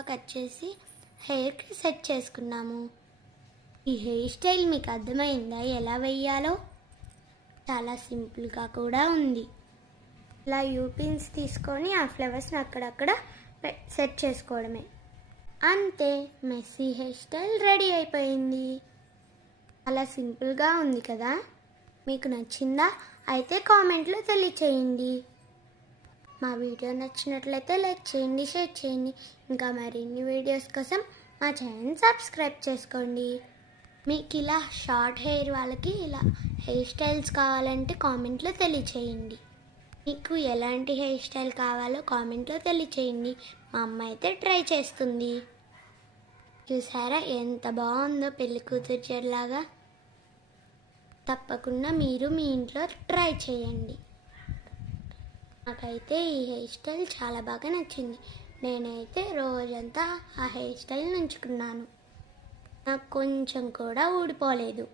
Cut చేసి హెయిర్కి set చేసుకున్నాము. ఈ హెయిర్ స్టైల్ మీకు అర్థమైందా ఎలా వేయాలో? చాలా సింపుల్గా కూడా ఉంది. ఇలా యూపిన్స్ తీసుకొని ఆ ఫ్లవర్స్ని అక్కడక్కడ సెట్ చేసుకోవడమే. అంతే, మెస్సీ హెయిర్ స్టైల్ రెడీ అయిపోయింది. చాలా సింపుల్గా ఉంది కదా? మీకు నచ్చిందా? అయితే కామెంట్లో తెలియచేయండి. మా వీడియో నచ్చినట్లయితే లైక్ చేయండి, షేర్ చేయండి. ఇంకా మరిన్ని వీడియోస్ కోసం మా ఛానల్ సబ్స్క్రైబ్ చేసుకోండి. మీకు ఇలా షార్ట్ హెయిర్ వాళ్ళకి ఇలా హెయిర్ స్టైల్స్ కావాలంటే కామెంట్లో తెలియచేయండి. మీకు ఎలాంటి హెయిర్ స్టైల్ కావాలో కామెంట్లో తెలియచేయండి. మా అమ్మ అయితే ట్రై చేస్తుంది. చూసారా ఎంత బాగుందో పెళ్లి కూతురు జడలాగా? తప్పకుండా మీరు మీ ఇంట్లో ట్రై చేయండి. నాకైతే ఈ హెయిర్ స్టైల్ చాలా బాగా నచ్చింది. నేనైతే రోజంతా ఆ హెయిర్ స్టైల్ నుంచుకున్నాను. నాకు కొంచెం కూడా ఊడిపోలేదు.